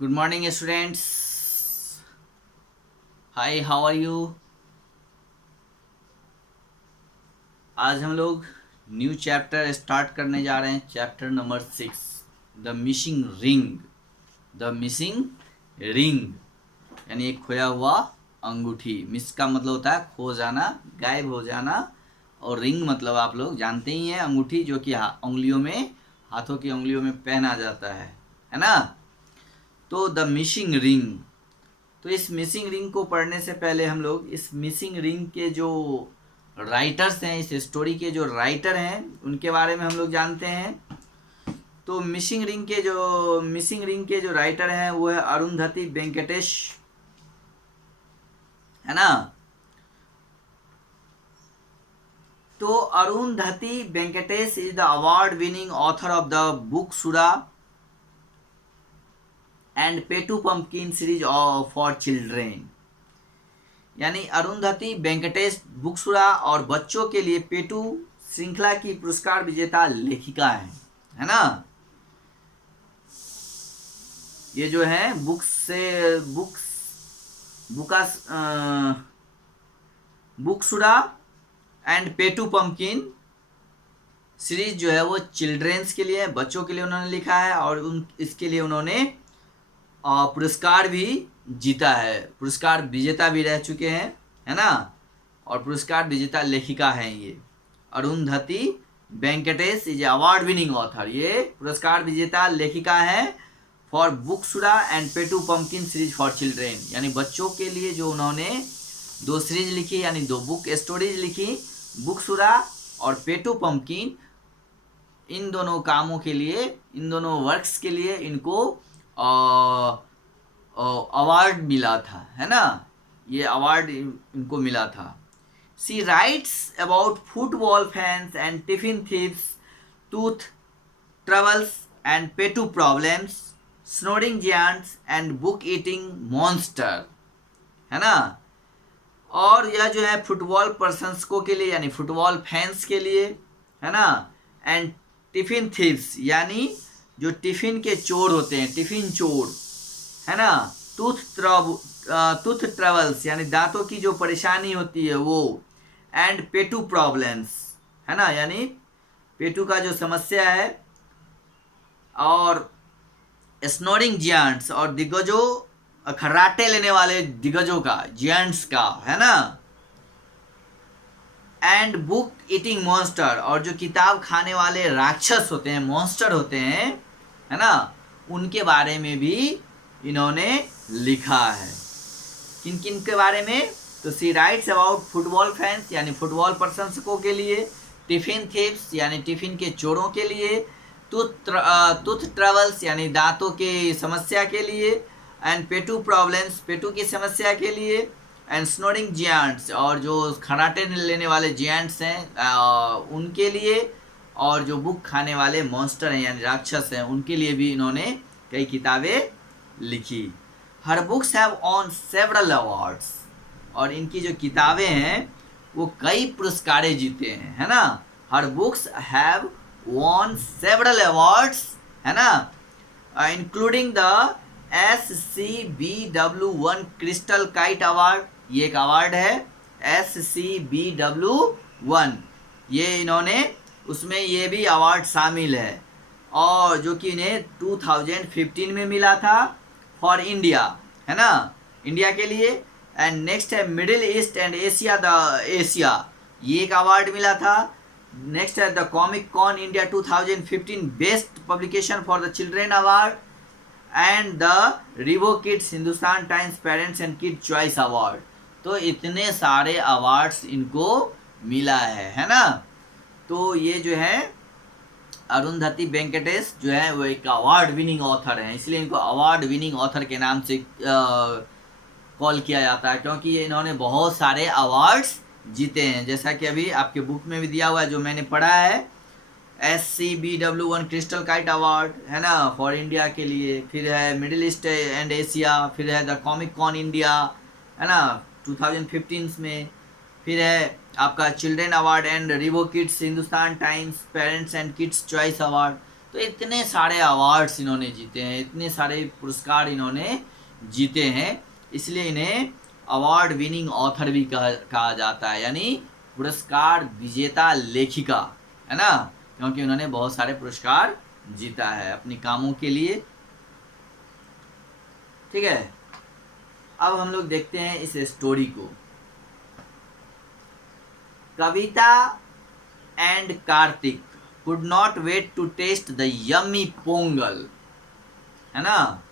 Good morning students. Hi, how are you? आज हम लोग न्यू चैप्टर स्टार्ट करने जा रहे हैं। Chapter number 6, the missing ring. The missing ring यानी एक खोया हुआ अंगूठी। मिस का मतलब होता है खो जाना, गायब हो जाना, और रिंग मतलब आप लोग जानते ही हैं, अंगूठी जो कि उंगलियों में, हाथों की उंगलियों में पहना जाता है ना। तो द मिसिंग रिंग। तो इस मिसिंग रिंग को पढ़ने से पहले हम लोग इस मिसिंग रिंग के जो राइटर्स हैं, इस स्टोरी के जो राइटर हैं, उनके बारे में हम लोग जानते हैं। तो मिसिंग रिंग के जो राइटर हैं वो है अरुंधति वेंकटेश, है ना। तो Arundhati Venkatesh is the award winning author of the Bookasura and Petu Pumpkin series for children. यानी अरुंधति वेंकटेश बुकसुरा और बच्चों के लिए पेटू श्रृंखला की पुरस्कार विजेता लेखिका है ना। ये जो है बुकास बुकसुरा एंड पेटू पंपकिन सीरीज जो है वो चिल्ड्रेंस के लिए, बच्चों के लिए उन्होंने लिखा है, और इसके लिए उन्होंने पुरस्कार भी जीता है, पुरस्कार विजेता भी रह चुके हैं, है ना। और पुरस्कार विजेता लेखिका हैं ये Arundhati Venkatesh is award winning author. ये पुरस्कार विजेता लेखिका है for Bookasura and Petu Pumpkin series for children. यानी बच्चों के लिए जो उन्होंने दो सीरीज लिखी, यानी दो बुक स्टोरीज लिखी, बुकसुरा और पेटू पंपकिन, इन दोनों कामों के लिए, इन दोनों वर्क्स के लिए इनको अवार्ड मिला था, है ना। ये अवार्ड इनको मिला था। She writes about football fans and tiffin thieves, tooth troubles and Petu problems, snoring giants and book eating monster, है ना। और यह जो है फुटबॉल प्रशंसकों के लिए, यानी फुटबॉल फैंस के लिए, है ना। एंड टिफिन थीव्स यानी जो टिफिन के चोर होते हैं, टिफिन चोर, है ना। टूथ ट्रबल्स यानी दांतों की जो परेशानी होती है वो, एंड पेटू प्रॉब्लम्स, है ना, यानी पेटू का जो समस्या है, और स्नोरिंग जियांट्स और दिग्गजों, खर्राटे लेने वाले दिग्गजों का, जियांट्स का, है ना। एंड बुक ईटिंग मॉन्स्टर और जो किताब खाने वाले राक्षस होते हैं, मॉन्स्टर होते हैं, है ना, उनके बारे में भी इन्होंने लिखा है। किन किन के बारे में? तो सी राइट्स अबाउट फुटबॉल फैंस यानी फुटबॉल प्रशंसकों के लिए, टिफिन थीव्स यानी टिफिन के चोरों के लिए, टूथ ट्रबल्स यानी दांतों की समस्या के लिए, एंड पेटू प्रॉब्लम्स पेटू की समस्या के लिए, एंड स्नोरिंग जियांट्स और जो खराटे लेने वाले जियांट्स हैं उनके लिए, और जो बुक खाने वाले मॉन्स्टर हैं यानी राक्षस हैं उनके लिए भी इन्होंने कई किताबें लिखी। Her books have on several awards और इनकी जो किताबें हैं वो कई पुरस्कारें जीते हैं, है ना। Her books have won several awards, है ना, including the SCBW1 crystal kite award. ये एक अवार्ड है SCBW1, ये इन्होंने, उसमें ये भी अवार्ड शामिल है, और जो कि इन्हें 2015 में मिला था फॉर इंडिया, है ना, इंडिया के लिए। एंड नेक्स्ट है middle east and Asia, the Asia, ये एक अवार्ड मिला था। नेक्स्ट है the comic con India 2015 best publication for the children award, and the Rivo kids Hindustan Times parents and kid choice award. तो इतने सारे अवार्ड्स इनको मिला है ना। तो ये जो है अरुंधति वेंकटेश जो है वो एक अवार्ड विनिंग ऑथर है, इसलिए इनको अवार्ड विनिंग ऑथर के नाम से कॉल किया जाता है, क्योंकि ये इन्होंने बहुत सारे अवार्ड्स जीते हैं। जैसा कि अभी आपके बुक में भी दिया हुआ है, जो मैंने पढ़ा है, SCBW1 क्रिस्टल काइट अवार्ड, है ना, फॉर इंडिया के लिए, फिर है मिडिल ईस्ट एंड एशिया, फिर है द कॉमिक कॉन इंडिया, है ना, 2015 में, फिर है आपका children award and Revo kids Hindustan Times parents and kids choice award. तो इतने सारे अवार्ड्स इन्होंने जीते हैं, इतने सारे पुरस्कार इन्होंने जीते हैं, इसलिए इन्हें अवार्ड विनिंग ऑथर भी कहा जाता है, यानी पुरस्कार विजेता लेखिका, है ना, क्योंकि उन्होंने बहुत सारे पुरस्कार जीता है अपने कामों के लिए। ठीक है, अब हम लोग देखते हैं इस स्टोरी को। Kavita and Kartik could not wait to taste the yummy pongal, है ना।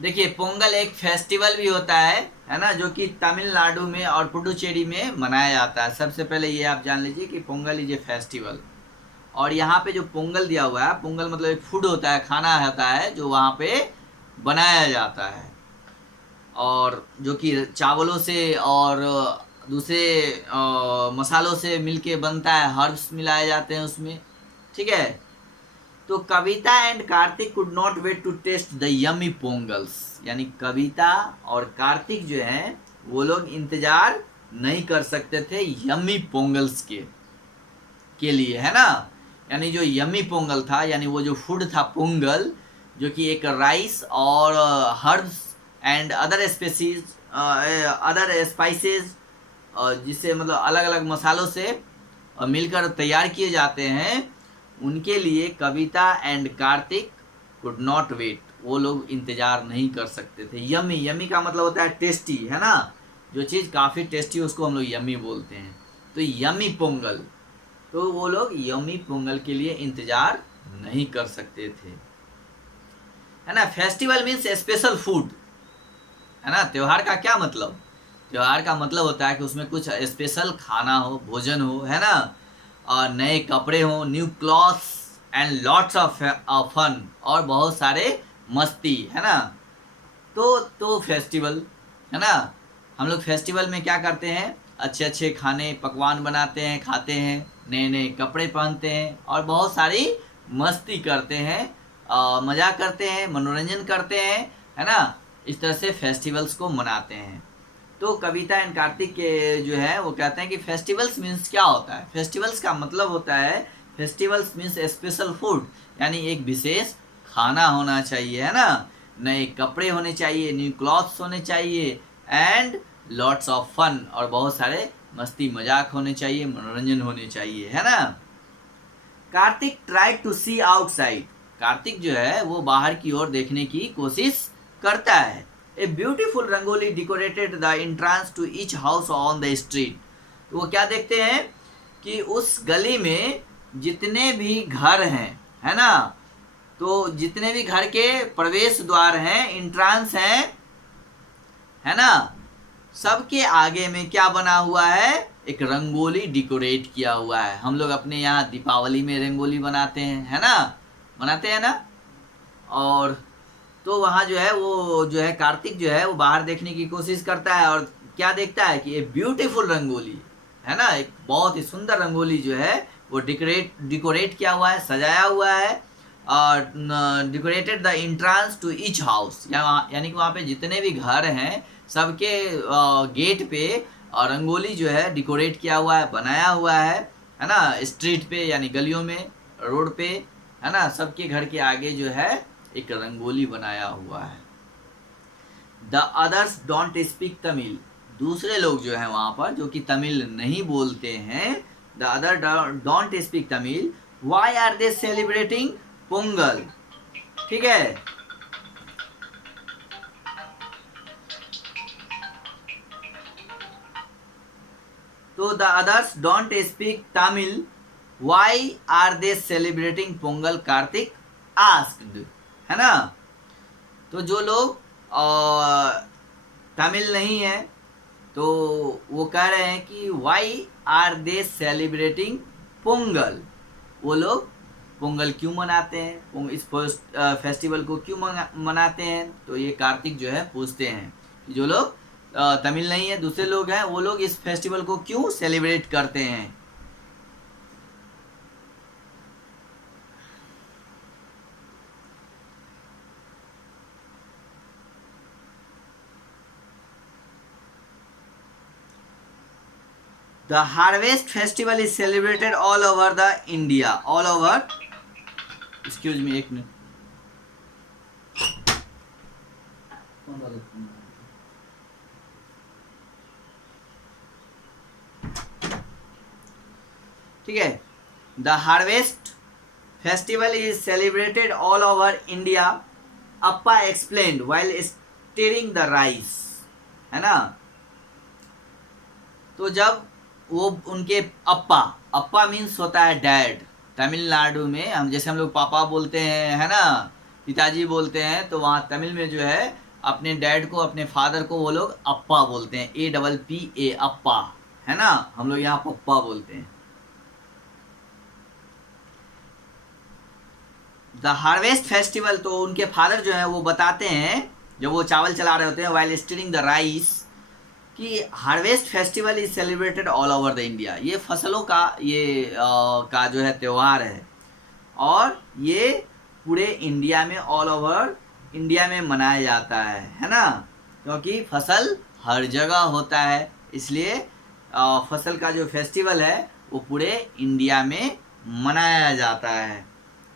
देखिए, पोंगल एक फेस्टिवल भी होता है ना, जो कि तमिलनाडु में और पुडुचेरी में मनाया जाता है। सबसे पहले ये आप जान लीजिए कि पोंगल इज ए फेस्टिवल, और यहाँ पे जो पोंगल दिया हुआ है, पोंगल मतलब एक फूड होता है, खाना होता है जो वहाँ पे बनाया जाता है, और जो कि चावलों से और दूसरे मसालों से मिलके बनता है, हर्ब्स मिलाए जाते हैं उसमें। ठीक है, तो Kavita and Kartik could not wait to taste the yummy pongals, यानी कविता और कार्तिक जो हैं वो लोग इंतजार नहीं कर सकते थे यमी पोंगल्स के लिए, है ना। यानी जो यमी पोंगल था, यानी वो जो फूड था पोंगल, जो कि एक राइस और herbs and other species other spices, जिससे मतलब अलग अलग मसालों से मिलकर तैयार किए जाते हैं, उनके लिए Kavita and Kartik could not wait, वो लोग इंतजार नहीं कर सकते थे। यमी, यमी का मतलब होता है टेस्टी, है ना, जो चीज़ काफ़ी टेस्टी उसको हम लोग यमी बोलते हैं। तो यमी पोंगल, तो वो लोग यमी पोंगल के लिए इंतजार नहीं कर सकते थे, है ना। फेस्टिवल मीन्स स्पेशल फूड, है ना। त्योहार का क्या मतलब, त्योहार का मतलब होता है कि उसमें कुछ स्पेशल खाना हो, भोजन हो, है ना, और नए कपड़े हो, new clothes and lots of fun, और बहुत सारे मस्ती, है ना। तो फेस्टिवल, है ना, हम लोग फेस्टिवल में क्या करते हैं, अच्छे अच्छे खाने पकवान बनाते हैं, खाते हैं, नए नए कपड़े पहनते हैं और बहुत सारी मस्ती करते हैं, मजाक करते हैं, मनोरंजन करते हैं, है ना। इस तरह से फेस्टिवल्स को मनाते हैं। तो कविता एंड कार्तिक के जो है वो कहते हैं कि फेस्टिवल्स मीन्स क्या होता है, फेस्टिवल्स का मतलब होता है, फेस्टिवल्स मीन्स स्पेशल फूड, यानी एक विशेष खाना होना चाहिए, है ना, नए कपड़े होने चाहिए, न्यू क्लॉथ्स होने चाहिए, एंड लॉट्स ऑफ फन, और बहुत सारे मस्ती मजाक होने चाहिए, मनोरंजन होने चाहिए, है ना। Karthik try to see outside, Karthik जो है वो बाहर की ओर देखने की कोशिश करता है। A beautiful rangoli decorated the entrance to each house on the street, तो वो क्या देखते हैं कि उस गली में जितने भी घर हैं, है ना, तो जितने भी घर के प्रवेश द्वार हैं, एंट्रेंस हैं, है ना, सबके आगे में क्या बना हुआ है, एक रंगोली डिकोरेट किया हुआ है। हम लोग अपने यहाँ दीपावली में रंगोली बनाते हैं, है ना, बनाते हैं ना। और तो वहाँ जो है वो जो है कार्तिक जो है वो बाहर देखने की कोशिश करता है, और क्या देखता है कि ये ब्यूटीफुल रंगोली, है ना, एक बहुत ही सुंदर रंगोली जो है वो डिकोरेट किया हुआ है, सजाया हुआ है, और decorated the entrance to each house, यानी कि वहाँ पे जितने भी घर हैं सबके गेट पे रंगोली जो है डिकोरेट किया हुआ है, बनाया हुआ है ना, स्ट्रीट पे यानी गलियों में, रोड पे, है ना, सबके घर के आगे जो है एक रंगोली बनाया हुआ है। The others don't speak Tamil, दूसरे लोग जो हैं वहाँ पर जो कि तमिल नहीं बोलते हैं, the other don't speak Tamil, why are they celebrating Pongal, ठीक है। तो the others don't speak Tamil, why are they celebrating Pongal, Karthik asked, है ना। तो जो लोग तमिल नहीं है तो वो कह रहे हैं कि why are they celebrating Pongal, वो लोग पोंगल क्यों मनाते हैं, इस फेस्टिवल को क्यों मनाते हैं। तो ये कार्तिक जो है पूछते हैं कि जो लोग तमिल नहीं है, दूसरे लोग हैं, वो लोग इस फेस्टिवल को क्यों सेलिब्रेट करते हैं। The harvest festival is celebrated all over the India, all over, excuse me एक मिनट, ठीक है। The harvest festival is celebrated all over India, Appa explained while steering the rice, है ना। तो जब वो उनके अप्पा, अप्पा मीन्स होता है डैड, तमिलनाडु में हम जैसे हम लोग पापा बोलते हैं, है ना, पिताजी बोलते हैं, तो वहाँ तमिल में जो है अपने डैड को, अपने फादर को वो लोग अप्पा बोलते हैं, APPA अप्पा, है ना। हम लोग यहाँ पप्पा बोलते हैं। द हार्वेस्ट फेस्टिवल, तो उनके फादर जो है वो बताते हैं जब वो चावल चला रहे होते हैं, वाइल स्टीरिंग द राइस, कि harvest festival is celebrated all over the India, ये फसलों का ये का जो है त्यौहार है, और ये पूरे इंडिया में, ऑल ओवर इंडिया में मनाया जाता है ना, क्योंकि फसल हर जगह होता है, इसलिए फसल का जो फेस्टिवल है वो पूरे इंडिया में मनाया जाता है।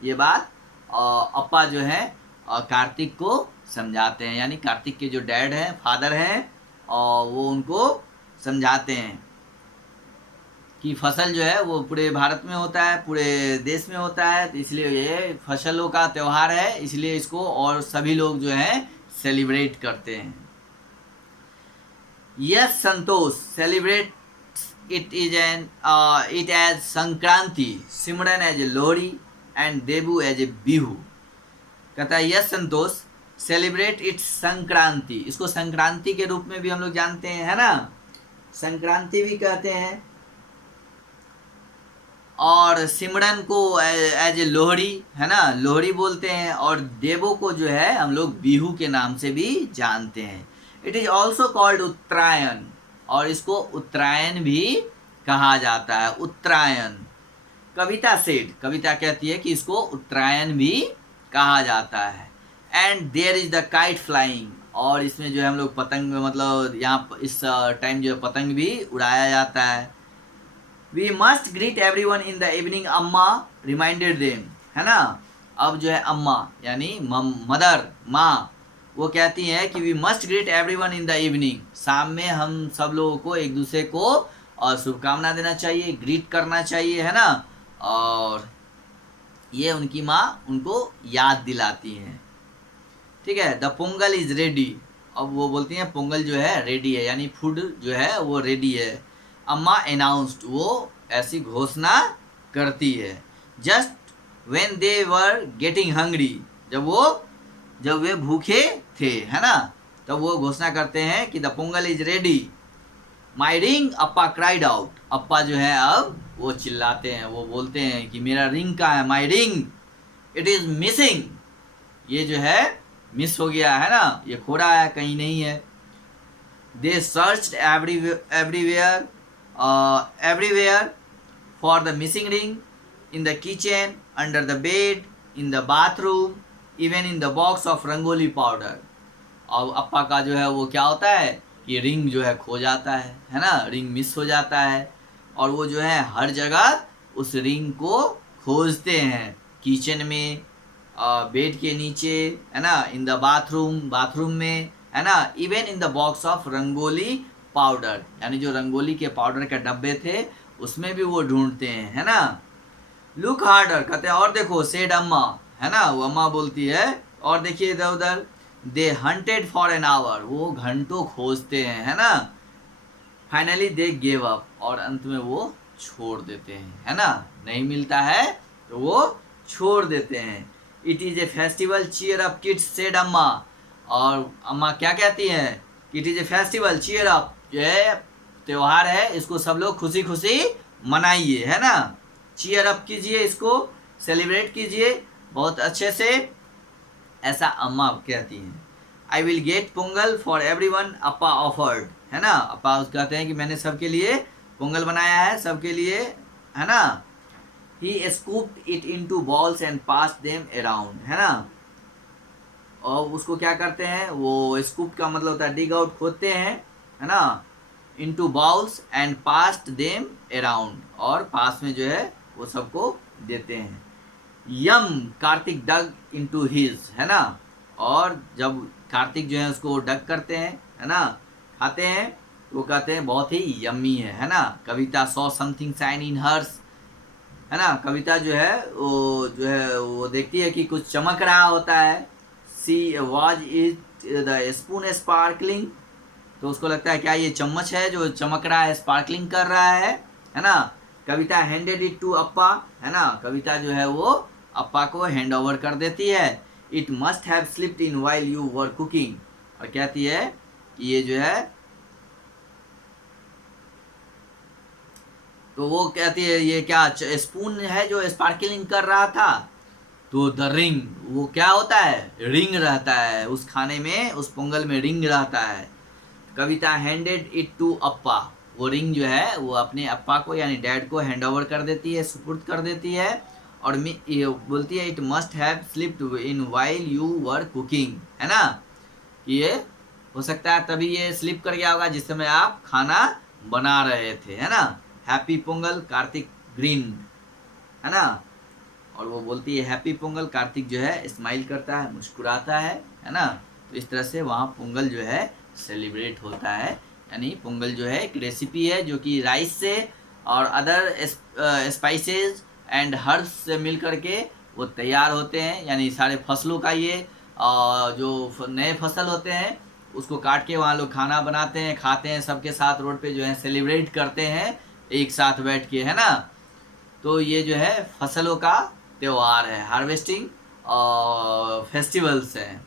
ये बात अप्पा जो है कार्तिक को समझाते हैं, यानी कार्तिक के जो डैड हैं, फादर हैं, और वो उनको समझाते हैं कि फसल जो है वो पूरे भारत में होता है, पूरे देश में होता है, तो इसलिए ये फसलों का त्यौहार है, इसलिए इसको और सभी लोग जो है सेलिब्रेट करते हैं। Yes Santosh celebrate it as Sankranti, Simran as a Lohri and Debu as a Bihu. कहता है yes Santosh celebrate its Sankranti, इसको संक्रांति के रूप में भी हम लोग जानते हैं, है ना, संक्रांति भी कहते हैं, और सिमरन को एज ए लोहड़ी, है ना, लोहड़ी बोलते हैं, और देवो को जो है हम लोग बिहू के नाम से भी जानते हैं। इट इज ऑल्सो कॉल्ड उत्तरायण, और इसको उत्तरायण भी कहा जाता है, उत्तरायण। कविता सेड, कविता कहती है कि इसको उत्तरायण भी कहा जाता है। And there is the kite flying, और इसमें जो है हम लोग पतंग, मतलब यहाँ इस टाइम जो है पतंग भी उड़ाया जाता है। We must greet every one in the evening, Amma reminded them, है ना। अब जो है अम्मा यानी मदर, माँ, वो कहती हैं कि we must greet every one in the evening, शाम में हम सब लोगों को एक दूसरे को और शुभकामना देना चाहिए, ग्रीट करना चाहिए, है ना, और ये उनकी माँ उनको याद दिलाती हैं। ठीक है। द पोंगल इज रेडी, अब वो बोलती हैं पोंगल जो है रेडी है, यानी फूड जो है वो रेडी है। अम्मा अनाउंस्ड, वो ऐसी घोषणा करती है। Just when they were getting hungry, जब वे भूखे थे, है ना, तब वो घोषणा करते हैं कि the pongal is ready. My ring, Appa cried out, Appa जो है अब वो चिल्लाते हैं, वो बोलते हैं कि मेरा रिंग कहाँ है, माई रिंग, इट इज मिसिंग, ये जो है मिस हो गया, है ना, ये खो रहा है, कहीं नहीं है। दे searched everywhere for the missing ring, in the kitchen, under the bed, in the bathroom, even in the box of rangoli powder। और अप्पा का जो है वो क्या होता है कि रिंग जो है खो जाता है ना, रिंग मिस हो जाता है, और वो जो है हर जगह उस रिंग को खोजते हैं, किचन में, बेड के नीचे, है ना, इन द बाथरूम में, है ना, even in the box of rangoli powder, यानी जो रंगोली के पाउडर के डब्बे थे उसमें भी वो ढूंढते हैं, है ना। लुक हार्डर, कहते हैं और देखो, सेड अम्मा, है ना, वो अम्मा बोलती है और देखिए इधर उधर। They hunted for an hour, वो घंटों खोजते हैं, है ना। फाइनली दे गेव अप, और अंत में वो छोड़ देते हैं, है ना, नहीं मिलता है तो वो छोड़ देते हैं। It is a festival cheer up kids, said Amma, और अम्मा क्या कहती हैं, it is a festival cheer up, ये त्योहार है, इसको सब लोग खुशी खुशी मनाइए, है ना, चीयर अप कीजिए, इसको सेलिब्रेट कीजिए बहुत अच्छे से, ऐसा अम्मा कहती हैं। I will get Pongal for everyone, Appa offered, है ना, अप्पा कहते हैं कि मैंने सबके लिए पोंगल बनाया है, सबके लिए, है ना। He scooped it into balls and passed them around, है ना, और उसको क्या करते हैं, वो स्कूप का मतलब होता है डिग आउट, खोदते हैं, है ना, into bowls and passed them around, और पास में जो है वो सबको देते हैं। यम कार्तिक डग into his, है ना, और जब कार्तिक जो है उसको डग करते हैं, है ना, खाते हैं, वो कहते हैं बहुत ही यम्मी है ना। Kavita saw something shine in hers, है ना, कविता जो है वो देखती है कि कुछ चमक रहा होता है। She was it the spoon sparkling, तो उसको लगता है क्या ये चम्मच है जो चमक रहा है, स्पार्कलिंग कर रहा है ना। कविता हैंडेड इट टू अप्पा, है ना, कविता जो है वो अप्पा को हैंड ओवर कर देती है। It must have slipped in while you were cooking, और कहती है कि ये जो है, तो वो कहती है ये क्या स्पून है जो स्पार्कलिंग कर रहा था। तो द रिंग, वो क्या होता है, रिंग रहता है उस खाने में, उस पोंगल में रिंग रहता है। कविता हैंडेड इट टू अप्पा, वो रिंग जो है वो अपने अप्पा को यानी डैड को हैंड ओवर कर देती है, सुपुर्द कर देती है, और ये बोलती है it must have slipped in while you were cooking, है ना, ये हो सकता है तभी ये स्लिप कर गया होगा जिस समय आप खाना बना रहे थे, है ना। हैप्पी पोंगल कार्तिक ग्रीन, है ना, और वो बोलती है हैप्पी पोंगल, कार्तिक जो है स्माइल करता है, मुस्कुराता है ना। तो इस तरह से वहाँ पोंगल जो है सेलिब्रेट होता है। यानी पोंगल जो है एक रेसिपी है जो कि राइस से और अदर स्पाइसेस एंड हर्ब्स से मिल करके वो तैयार होते हैं। यानी सारे फसलों का ये जो नए फसल होते हैं उसको काट के वहाँ लोग खाना बनाते हैं, खाते हैं, सबके साथ रोड पे जो है सेलिब्रेट करते हैं एक साथ बैठ के, है ना। तो ये जो है फसलों का त्यौहार है, हार्वेस्टिंग फेस्टिवल्स हैं।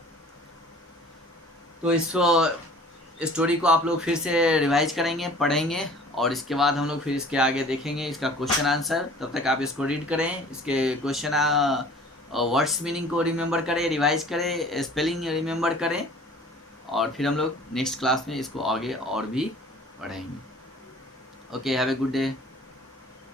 तो इस स्टोरी को आप लोग फिर से रिवाइज करेंगे, पढ़ेंगे, और इसके बाद हम लोग फिर इसके आगे देखेंगे इसका क्वेश्चन आंसर। तब तक आप इसको रीड करें, इसके क्वेश्चन वर्ड्स मीनिंग को रिमेंबर करें, रिवाइज करें, स्पेलिंग रिमेंबर करें, और फिर हम लोग नेक्स्ट क्लास में इसको आगे और भी पढ़ेंगे। Okay, have a good day.